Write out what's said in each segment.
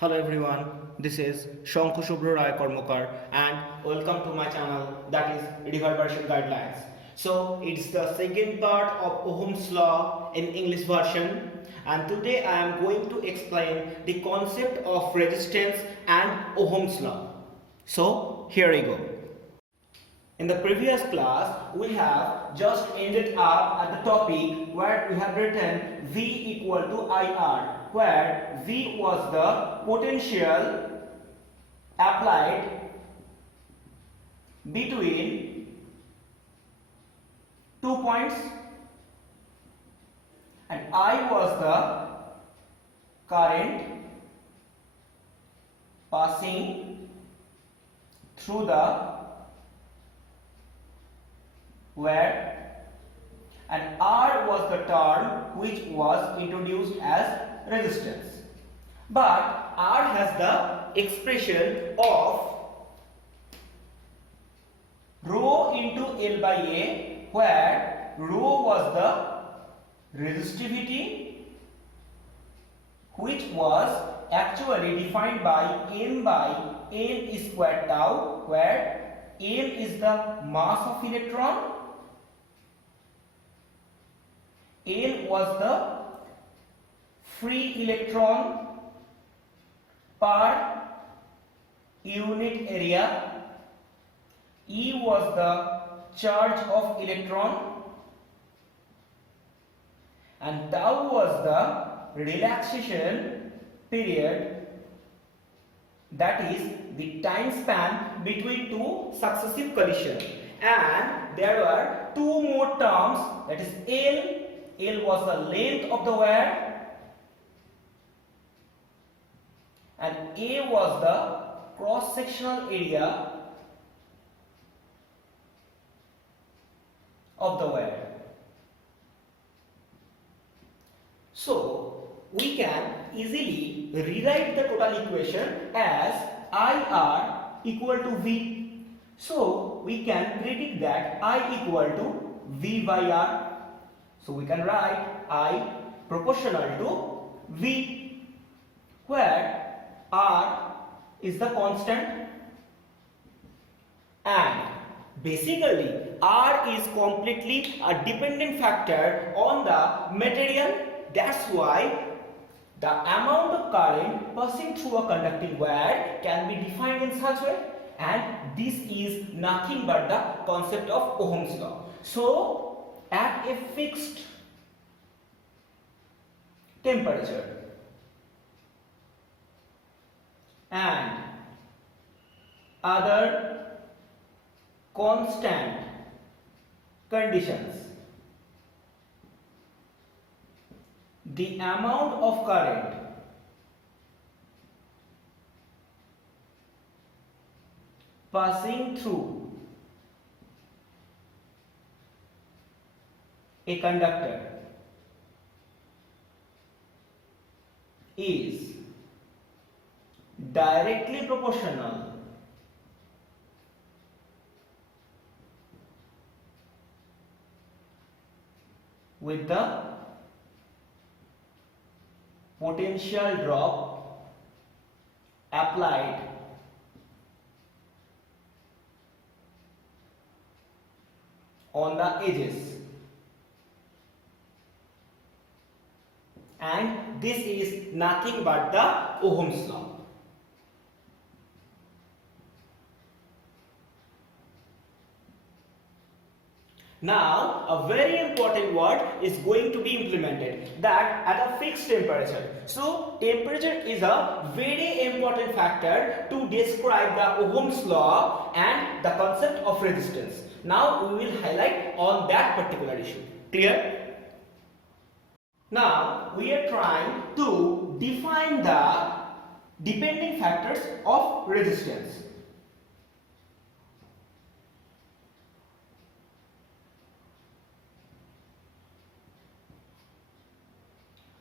Hello everyone, this is Shankhu Shubhro Rai Karmakar and welcome to my channel, that is Reverberation Guidelines. So it's the second part of Ohm's law in English version, and today I am going to explain the concept of resistance and Ohm's law. So here we go. In the previous class, we have just ended up at the topic where we have written V equal to IR, where V was the potential applied between 2 points and I was the current passing through the where, and R was the term which was introduced as resistance. But R has the expression of rho into L by A, where rho was the resistivity which was actually defined by M by N squared tau, where M is the mass of electron, L was the free electron per unit area, E was the charge of electron, and tau was the relaxation period, that is the time span between two successive collisions. And there were two more terms, that is L was the length of the wire and A was the cross-sectional area of the wire. So we can easily rewrite the total equation as IR equal to V. So we can predict that I equal to V by R. So we can write I proportional to V, where R is the constant and basically R is completely a dependent factor on the material. That's why the amount of current passing through a conducting wire can be defined in such way, and this is nothing but the concept of Ohm's law. So at a fixed temperature and other constant conditions, the amount of current passing through a conductor is directly proportional with the potential drop applied on the edges. And this is nothing but the Ohm's law. Now a very important word is going to be implemented, that at a fixed temperature. So temperature is a very important factor to describe the Ohm's law and the concept of resistance. Now we will highlight on that particular issue. Clear? Now we are trying to define the depending factors of resistance.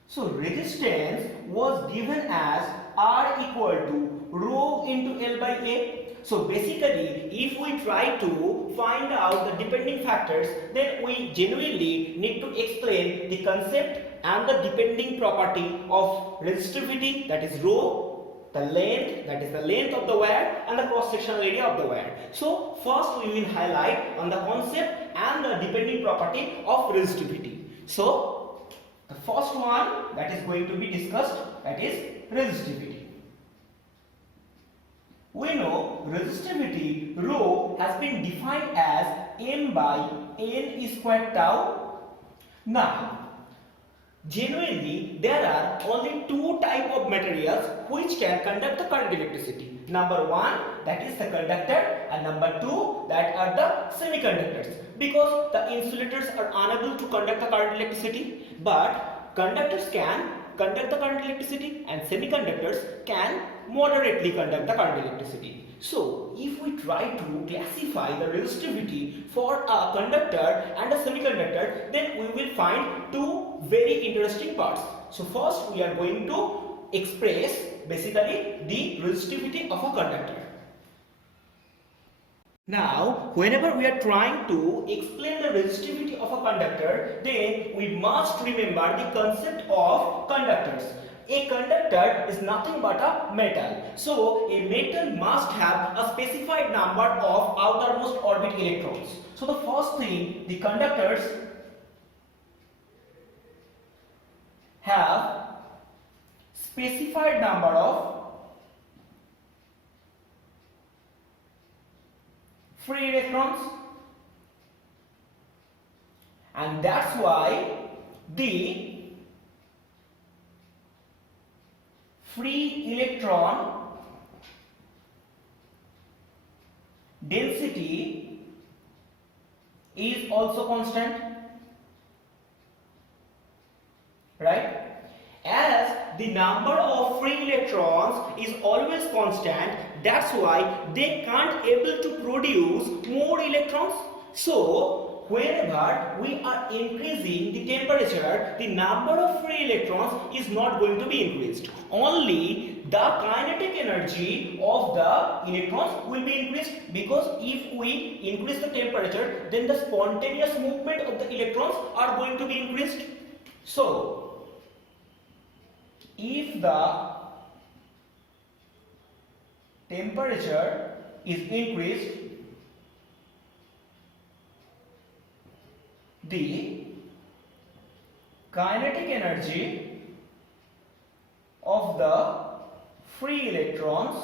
So resistance was given as R equal to rho into L by A. So basically, if we try to find out the depending factors, then we genuinely need to explain the concept and the depending property of resistivity, that is rho, the length, that is the length of the wire, and the cross-sectional area of the wire. So first we will highlight on the concept and the depending property of resistivity. So the first one that is going to be discussed, that is resistivity. We know resistivity rho has been defined as m by n squared tau. Now, genuinely there are only two types of materials which can conduct the current electricity. Number one, that is the conductor, and number two, that are the semiconductors. Because the insulators are unable to conduct the current electricity, but conductors can conduct the current electricity and semiconductors can moderately conduct the current electricity. So if we try to classify the resistivity for a conductor and a semiconductor, then we will find two very interesting parts. So first we are going to express basically the resistivity of a conductor. Now, whenever we are trying to explain the resistivity of a conductor, then we must remember the concept of conductors. A conductor is nothing but a metal. So, a metal must have a specified number of outermost orbit electrons. So, the first thing, the conductors have specified number of free electrons, and that's why the free electron density is also constant, right? As the number of free electrons is always constant, that's why they can't able to produce more electrons. So whenever we are increasing the temperature, the number of free electrons is not going to be increased. Only the kinetic energy of the electrons will be increased, because if we increase the temperature, then the spontaneous movement of the electrons are going to be increased. So if the temperature is increased, the kinetic energy of the free electrons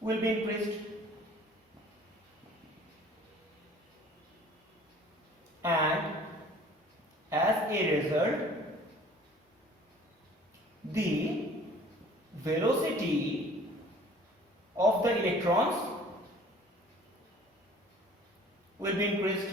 will be increased, and as a result, the velocity of the electrons will be increased.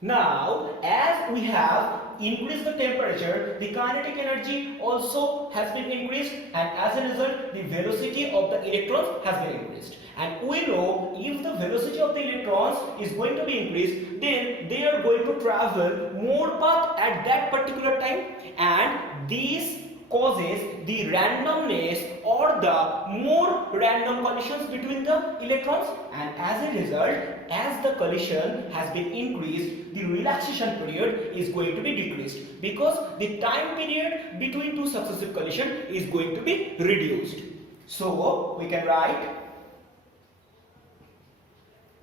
Now, as we have increased the temperature, the kinetic energy also has been increased, and as a result, the velocity of the electrons has been increased. And we know if the velocity of the electrons is going to be increased, then they are going to travel more path at that particular time, and this causes the randomness or the more random collisions between the electrons, and as a result, as the collision has been increased, the relaxation period is going to be decreased, because the time period between two successive collisions is going to be reduced. So we can write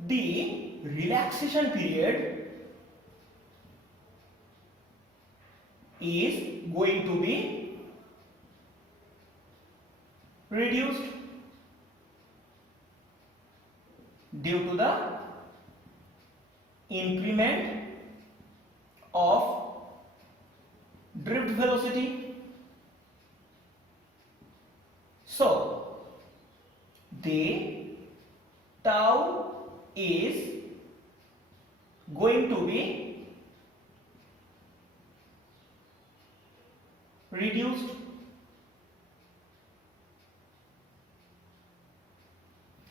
the relaxation period is going to be reduced due to the increment of drift velocity. So the tau is going to be reduced,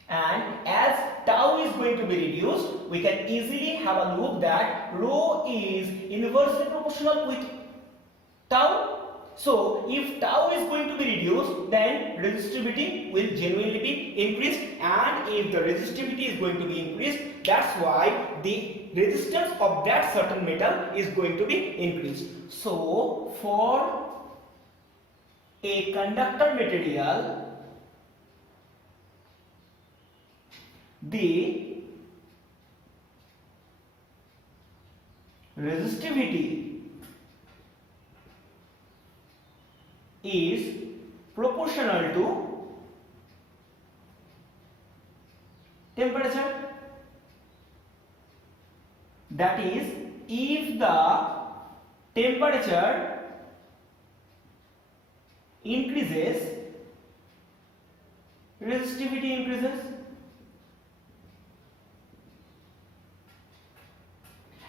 and as tau is going to be reduced, we can easily have a look that rho is inversely proportional with tau. So if tau is going to be reduced, then resistivity will genuinely be increased, and if the resistivity is going to be increased, that's why the resistance of that certain metal is going to be increased. So for a conductor material, the resistivity is proportional to temperature. That is, if the temperature increases, resistivity increases,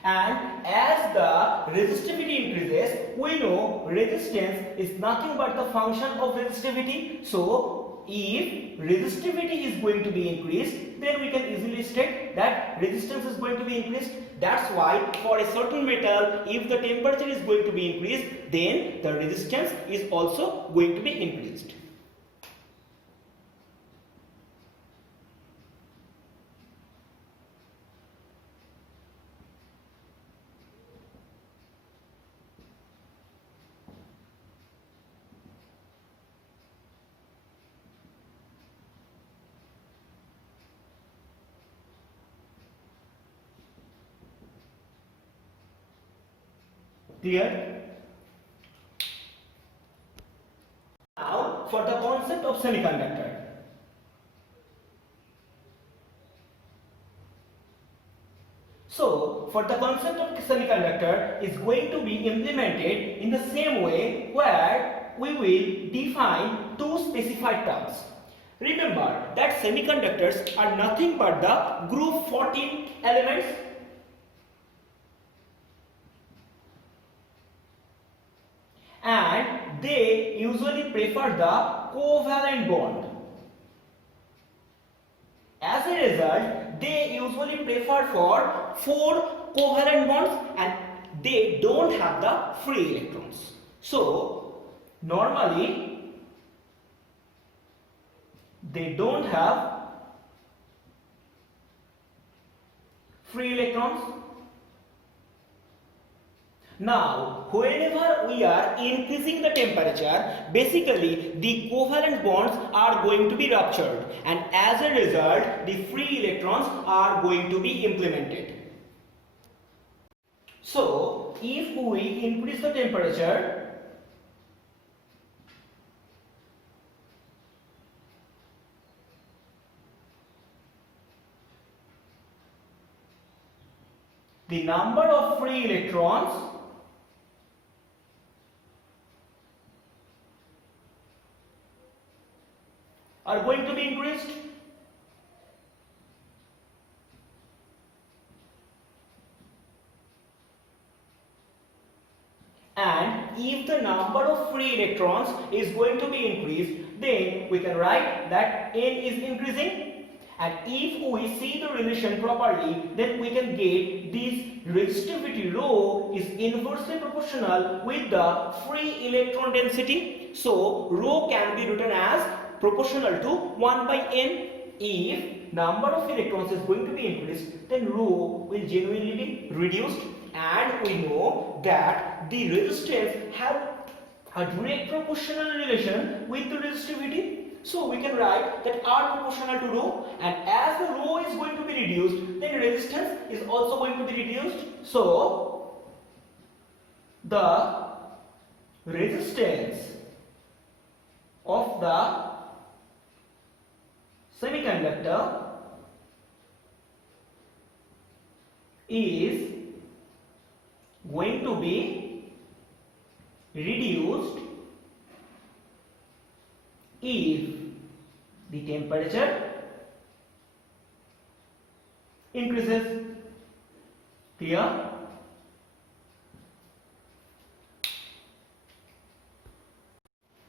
and as the resistivity increases, we know resistance is nothing but the function of resistivity. So if resistivity is going to be increased, then we can easily state that resistance is going to be increased. That's why for a certain metal, if the temperature is going to be increased, then the resistance is also going to be increased. Clear? Now for the concept of semiconductor. So for the concept of semiconductor is going to be implemented in the same way, where we will define two specified terms. Remember that semiconductors are nothing but the group 14 elements, and they usually prefer the covalent bond. As a result, they usually prefer for 4 covalent bonds, and they don't have the free electrons. So normally they don't have free electrons. Now, whenever we are increasing the temperature, basically the covalent bonds are going to be ruptured, and as a result, the free electrons are going to be implemented. So, if we increase the temperature, the number of free electrons are going to be increased, and if the number of free electrons is going to be increased, then we can write that n is increasing, and if we see the relation properly, then we can get this resistivity rho is inversely proportional with the free electron density. So rho can be written as proportional to 1 by n. If number of electrons is going to be increased, then rho will genuinely be reduced, and we know that the resistance have a direct proportional relation with the resistivity. So we can write that R proportional to rho, and as the rho is going to be reduced, then resistance is also going to be reduced. So the resistance of the semiconductor is going to be reduced if the temperature increases. Clear?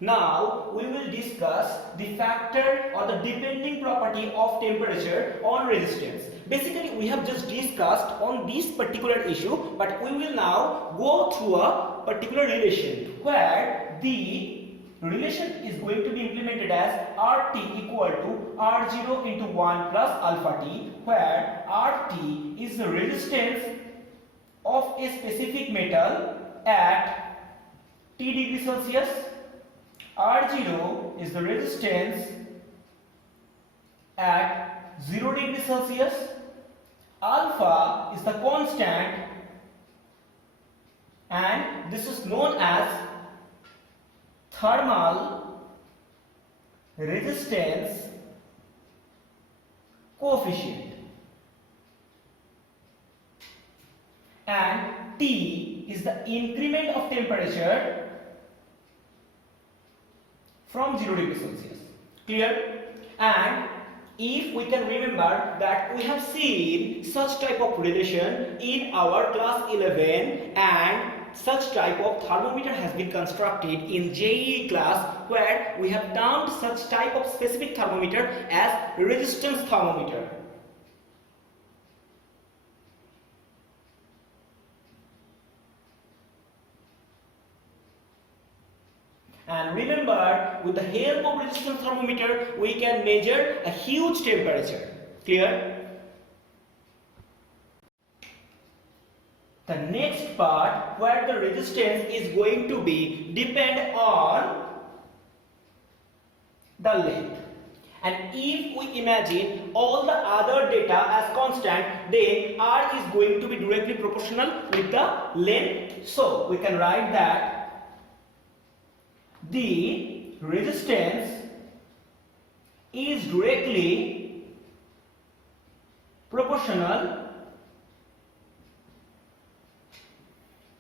Now we will discuss the factor or the depending property of temperature on resistance. Basically we have just discussed on this particular issue, but we will now go through a particular relation where the relation is going to be implemented as RT equal to R0 into 1 plus alpha T, where RT is the resistance of a specific metal at T degree Celsius, R0 is the resistance at 0 degree Celsius, alpha is the constant, and this is known as thermal resistance coefficient, and T is the increment of temperature from 0 degree Celsius. Clear? And if we can remember that we have seen such type of relation in our class 11, and such type of thermometer has been constructed in JEE class, where we have termed such type of specific thermometer as resistance thermometer. And remember, with the help of resistance thermometer, we can measure a huge temperature. Clear? The next part, where the resistance is going to be depend on the length. And if we imagine all the other data as constant, then R is going to be directly proportional with the length. So we can write that the resistance is directly proportional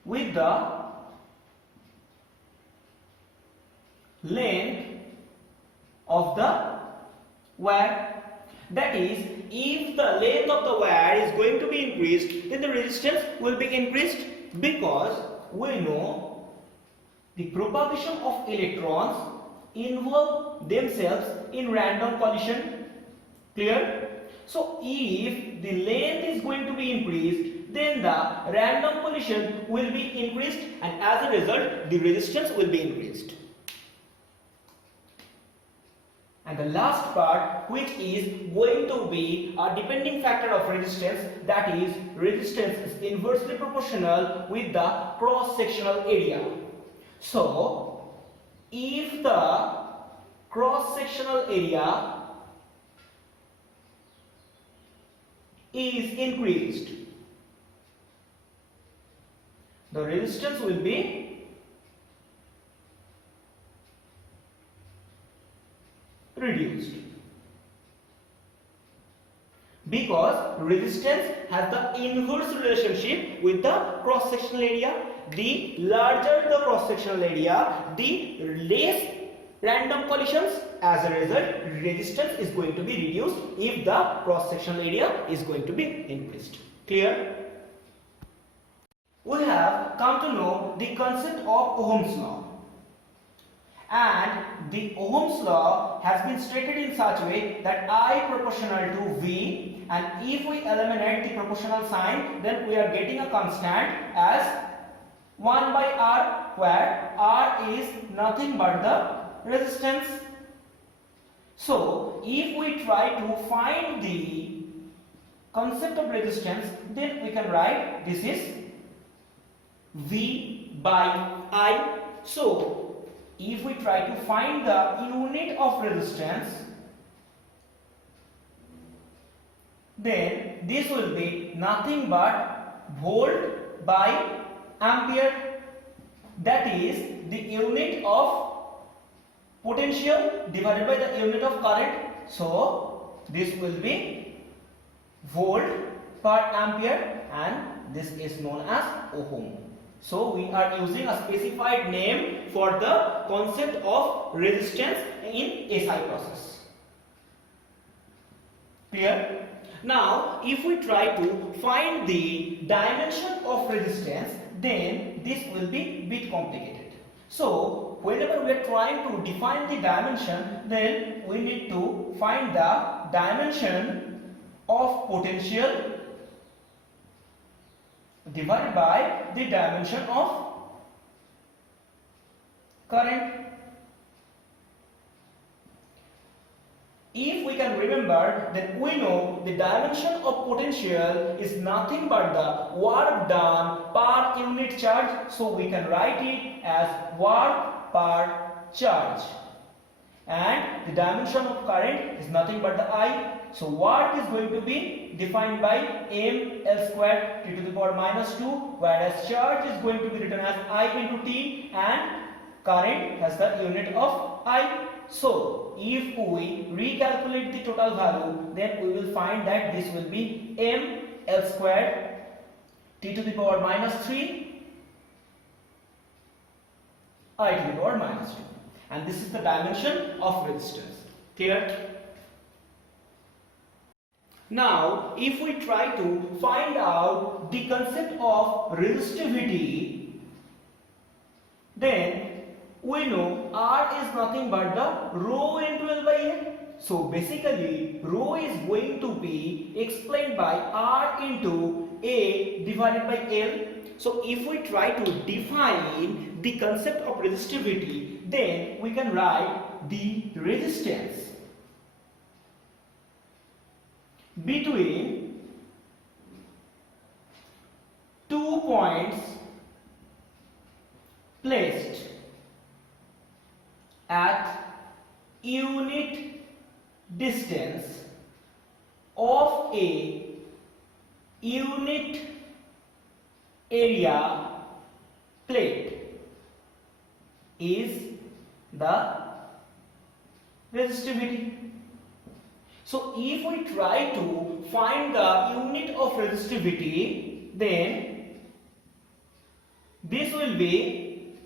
with the length of the wire. That is, if the length of the wire is going to be increased, then the resistance will be increased, because we know the propagation of electrons involve themselves in random collision. Clear? So if the length is going to be increased, then the random collision will be increased, and as a result the resistance will be increased. And the last part, which is going to be a depending factor of resistance, that is, resistance is inversely proportional with the cross-sectional area. So, if the cross-sectional area is increased, the resistance will be reduced, because resistance has the inverse relationship with the cross-sectional area. The larger the cross-sectional area, the less random collisions. As a result, resistance is going to be reduced if the cross-sectional area is going to be increased. Clear? We have come to know the concept of Ohm's law. And the Ohm's law has been stated in such a way that I proportional to V, and if we eliminate the proportional sign, then we are getting a constant as 1 by R, where R is nothing but the resistance. So, if we try to find the concept of resistance, then we can write this is V by I. So, if we try to find the unit of resistance, then this will be nothing but volt by ampere. That is the unit of potential divided by the unit of current. So this will be volt per ampere, and this is known as ohm. So we are using a specified name for the concept of resistance in SI process. Clear? Now, if we try to find the dimension of resistance, then this will be a bit complicated. So, whenever we are trying to define the dimension, then we need to find the dimension of potential divided by the dimension of current. If we can remember, then we know the dimension of potential is nothing but the work done per unit charge. So we can write it as work per charge. And the dimension of current is nothing but the I. So work is going to be defined by mL square t to the power minus 2, whereas charge is going to be written as I into T, and current has the unit of I. So if we recalculate the total value, then we will find that this will be mL square t to the power minus 3 I to the power minus 2. And this is the dimension of resistance. Clear? Now, if we try to find out the concept of resistivity, then we know R is nothing but the rho into L by L. So basically, rho is going to be explained by R into A divided by L. So if we try to define the concept of resistivity, then we can write the resistance between 2 points placed at unit distance of a unit area plate is the resistivity. So if we try to find the unit of resistivity, then this will be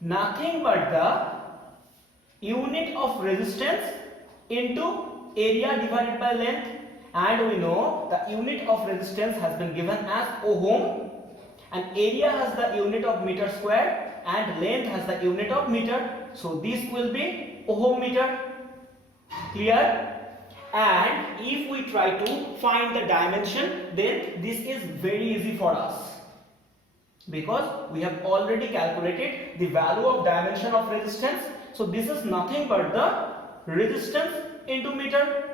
nothing but the unit of resistance into area divided by length, and we know the unit of resistance has been given as ohm, and area has the unit of meter square and length has the unit of meter. So this will be ohm meter. Clear? And if we try to find the dimension, then this is very easy for us, because we have already calculated the value of dimension of resistance. So this is nothing but the resistance into meter,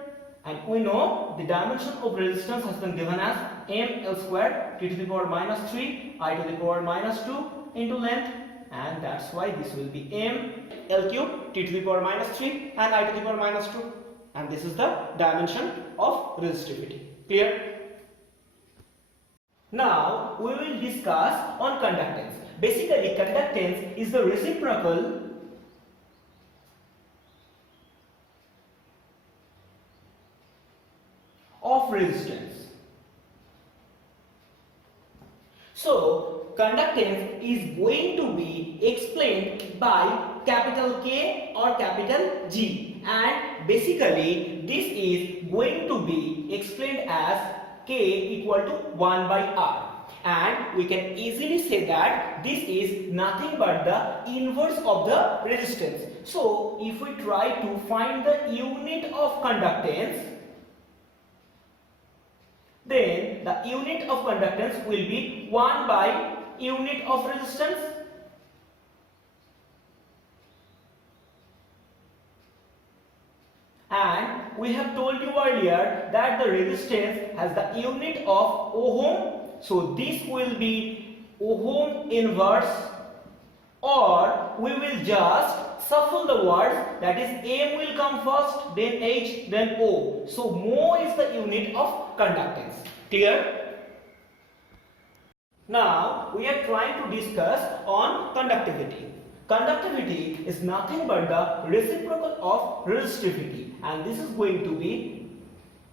and we know the dimension of resistance has been given as mL square t to the power minus 3 I to the power minus 2 into length, and that's why this will be mL cube t to the power minus 3 and I to the power minus 2, and this is the dimension of resistivity. Clear? Now we will discuss on conductance. Basically, conductance is the reciprocal of resistance. So conductance is going to be explained by capital K or capital G, and basically this is going to be explained as K equal to 1 by R, and we can easily say that this is nothing but the inverse of the resistance. So if we try to find the unit of conductance, then the unit of conductance will be 1 by unit of resistance. And we have told you earlier that the resistance has the unit of ohm. So this will be ohm inverse, or we will just shuffle the words, that is M will come first, then H, then O. So mho is the unit of conductance. Clear? Now we are trying to discuss on conductivity. Conductivity is nothing but the reciprocal of resistivity, and this is going to be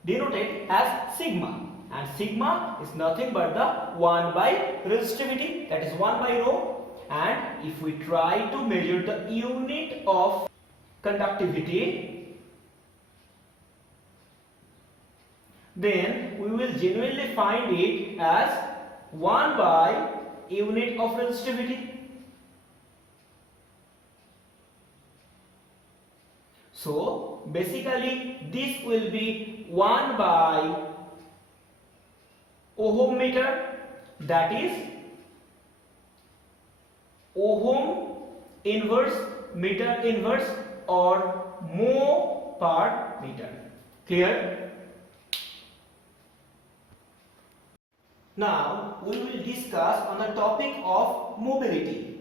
denoted as sigma, and sigma is nothing but the 1 by resistivity, that is 1 by rho. And if we try to measure the unit of conductivity, then we will genuinely find it as 1 by unit of resistivity. So basically this will be 1 by ohm meter, that is ohm inverse, meter inverse or mho per meter. Clear? Now we will discuss on the topic of mobility.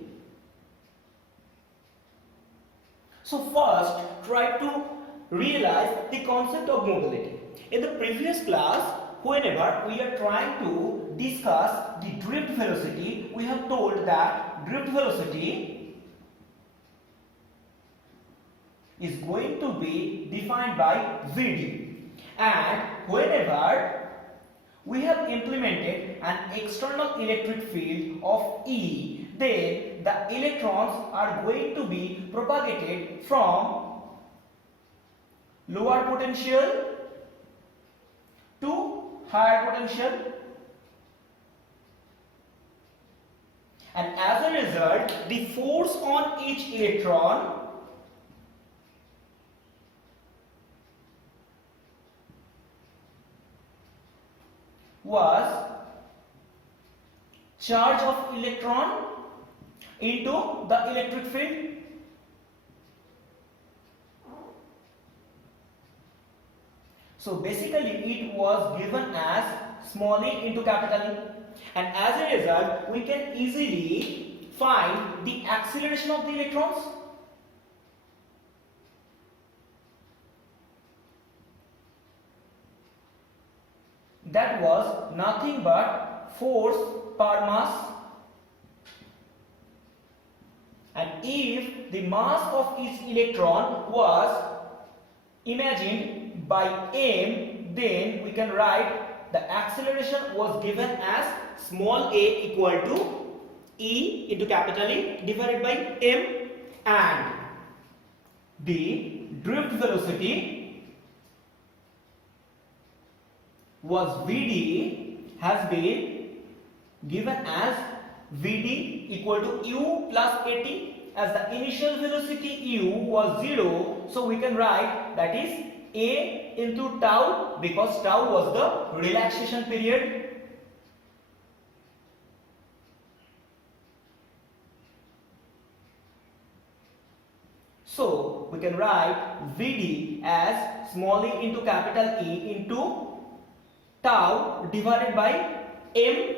So first try to realize the concept of mobility. In the previous class, whenever we are trying to discuss the drift velocity, we have told that drift velocity is going to be defined by Vd, and whenever we have implemented an external electric field of E, then the electrons are going to be propagated from lower potential to higher potential, and as a result the force on each electron was charge of electron into the electric field. So basically it was given as small e into capital E, and as a result we can easily find the acceleration of the electrons. That was nothing but force per mass, and if the mass of each electron was imagined by m, then we can write the acceleration was given as small a equal to E into capital E divided by m, and the drift velocity was Vd has been given as Vd equal to u plus at, as the initial velocity u was 0, so we can write that is a into tau, because tau was the relaxation period. So we can write Vd as small e into capital E into tau divided by m.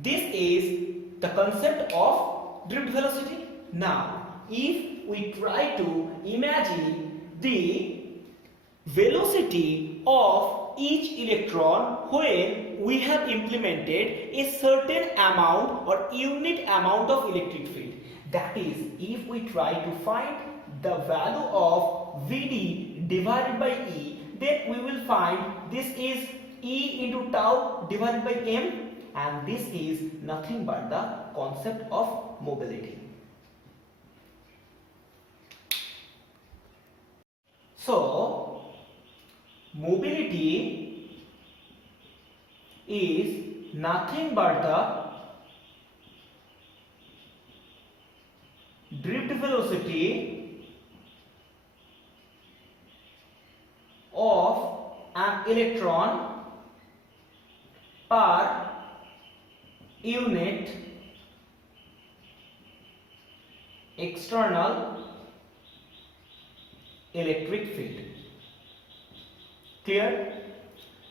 This is the concept of drift velocity. Now if we try to imagine the velocity of each electron when we have implemented a certain amount or unit amount of electric field, that is, if we try to find the value of Vd divided by E, then we will find this is E into tau divided by m, and this is nothing but the concept of mobility. So mobility is nothing but the drift velocity of an electron per unit external electric field. Clear?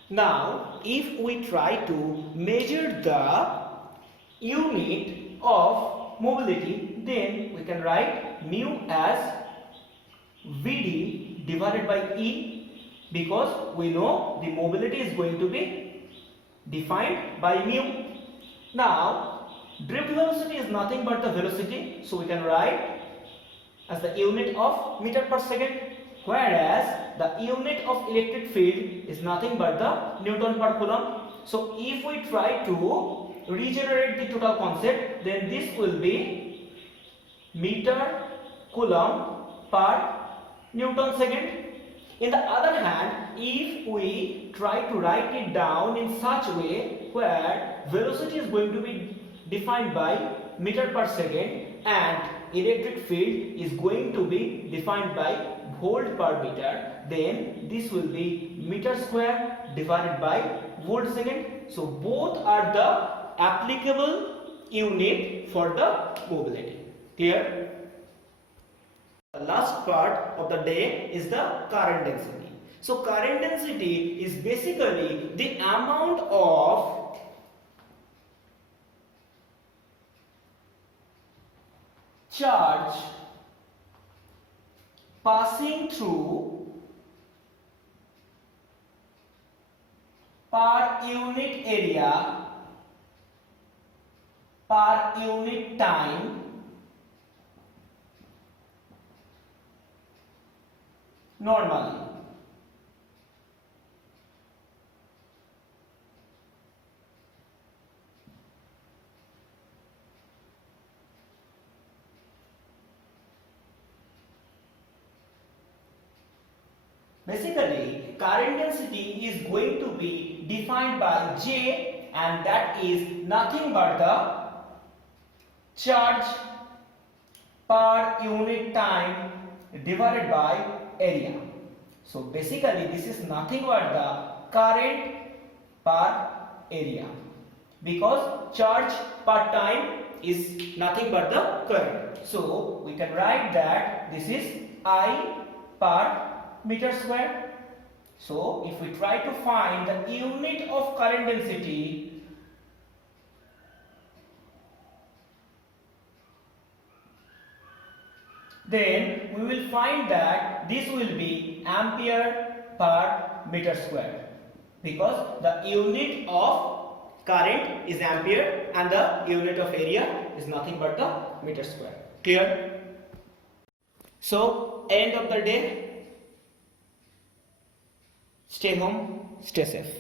Now if we try to measure the unit of mobility, then we can write mu as Vd divided by E, because we know the mobility is going to be defined by mu. Now drift velocity is nothing but the velocity, so we can write as the unit of meter per second, whereas the unit of electric field is nothing but the Newton per coulomb. So if we try to regenerate the total concept, then this will be meter coulomb per Newton second. In the other hand, if we try to write it down in such a way where velocity is going to be defined by meter per second and electric field is going to be defined by volt per meter, then this will be meter square divided by volt second. So both are the applicable unit for the mobility. Clear? The last part of the day is the current density. So current density is basically the amount of charge passing through per unit area per unit time normally. Basically, current density is going to be defined by J, and that is nothing but the charge per unit time divided by area. So basically this is nothing but the current per area, because charge per time is nothing but the current. So we can write that this is I per meter square. So if we try to find the unit of current density, then we will find that this will be ampere per meter square, because the unit of current is ampere and the unit of area is nothing but the meter square. Clear? So end of the day, stay home, stay safe.